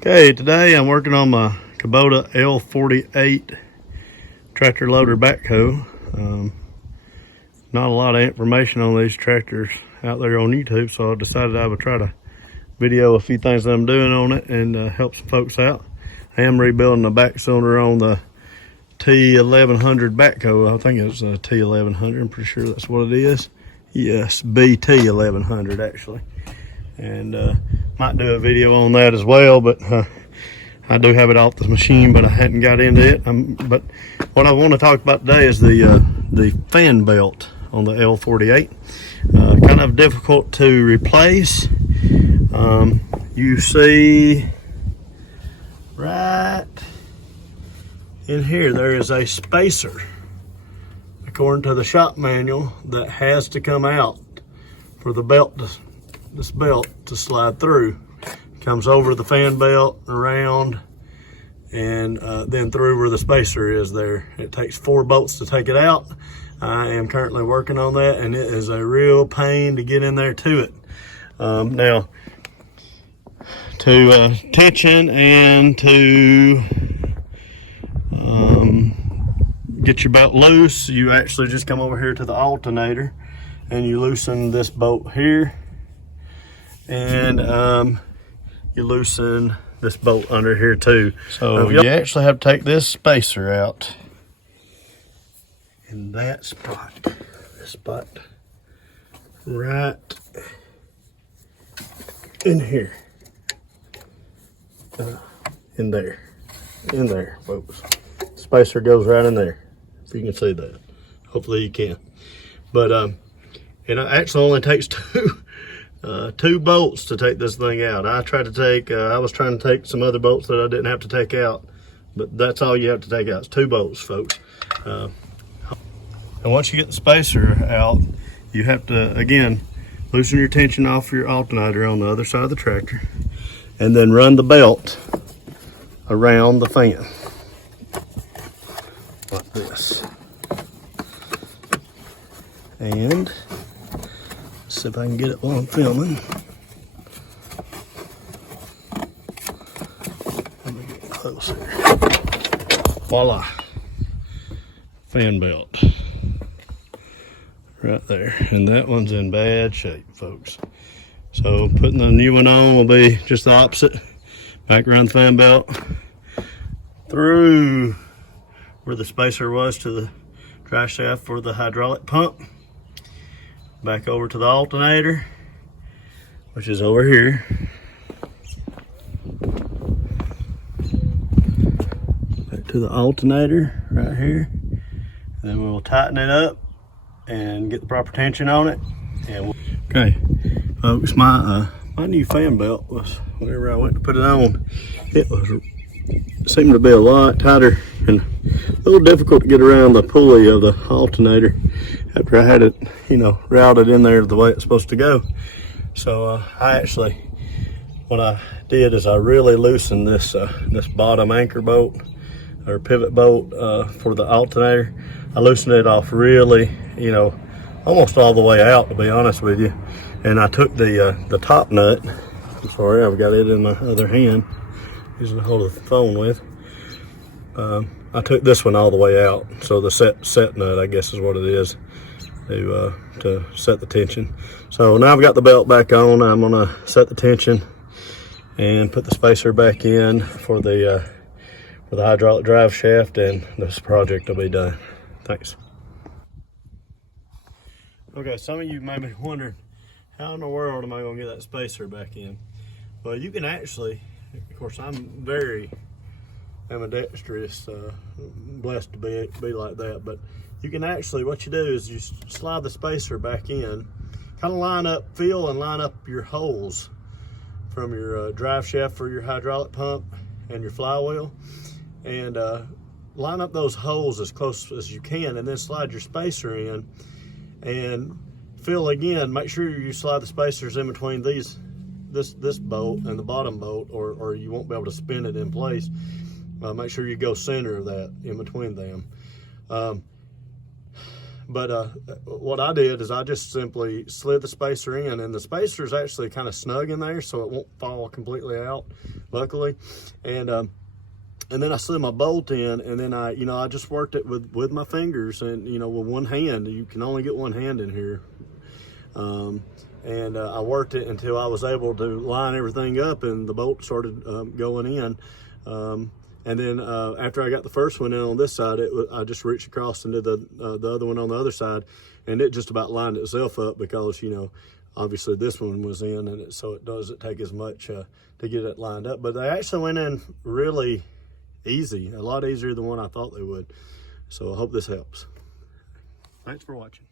Okay, today I'm working on my Kubota L48 tractor loader backhoe. Not a lot of information on these tractors out there on YouTube, so I decided I would try to video a few things that I'm doing on it and help some folks out. I am rebuilding the back cylinder on the T1100 backhoe. I think it's a T1100, I'm pretty sure that's what it is. Yes, BT1100 actually. And might do a video on that as well, but I do have it off the machine, but I hadn't got into it. But what I want to talk about today is the fan belt on the L48. Kind of difficult to replace. You see right in here there is a spacer, according to the shop manual, that has to come out for the belt this belt to slide through. Comes over the fan belt, around, and then through where the spacer is there. It takes 4 bolts to take it out. I am currently working on that, and it is a real pain to get in there to it. Now, to tension and to get your belt loose, you actually just come over here to the alternator and you loosen this bolt here, and you loosen this bolt under here too. So you actually have to take this spacer out in that spot. This spot right in here. In there, folks. Spacer goes right in there, if you can see that. Hopefully you can. But it actually only takes two bolts to take this thing out. I was trying to take some other bolts that I didn't have to take out, but that's all you have to take out. It's 2 bolts, folks. And once you get the spacer out, you have to, again, loosen your tension off your alternator on the other side of the tractor, and then run the belt around the fan like this. And see if I can get it while I'm filming. Let me get closer. Voila. Fan belt. Right there. And that one's in bad shape, folks. So putting the new one on will be just the opposite. Back around the fan belt, through where the spacer was to the drive shaft for the hydraulic pump. Back over to the alternator, which is over here. Back to the alternator right here. And then we'll tighten it up and get the proper tension on it. And okay, folks, my new fan belt was, whenever I went to put it on, it seemed to be a lot tighter and a little difficult to get around the pulley of the alternator after I had it, routed in there the way it's supposed to go. So what I did is I really loosened this bottom anchor bolt or pivot bolt for the alternator. I loosened it off really, almost all the way out, to be honest with you. And I took the top nut. I'm sorry, I've got it in my other hand, using to hold the phone with. I took this one all the way out, so the set nut, I guess, is what it is, to set the tension. So now I've got the belt back on. I'm gonna set the tension and put the spacer back in for the hydraulic drive shaft, and this project will be done. Thanks. Okay, some of you may be wondering, how in the world am I going to get that spacer back in? Well, you can actually, of course, I'm very ambidextrous, blessed to be like that, but you can actually, what you do is you slide the spacer back in, kind of feel and line up your holes from your drive shaft for your hydraulic pump and your flywheel, and line up those holes as close as you can, and then slide your spacer in, and feel again, make sure you slide the spacers in between this bolt and the bottom bolt, or you won't be able to spin it in place. Make sure you go center of that in between them. But what I did is I just simply slid the spacer in, and the spacer is actually kind of snug in there, so it won't fall completely out, luckily. And then I slid my bolt in, and then I just worked it with my fingers, and with one hand. You can only get one hand in here. I worked it until I was able to line everything up, and the bolt started going in. And then after I got the first one in on this side, I just reached across and did the other one on the other side, and it just about lined itself up because, obviously this one was in, and so it doesn't take as much to get it lined up. But they actually went in really easy, a lot easier than what I thought they would. So I hope this helps. Thanks for watching.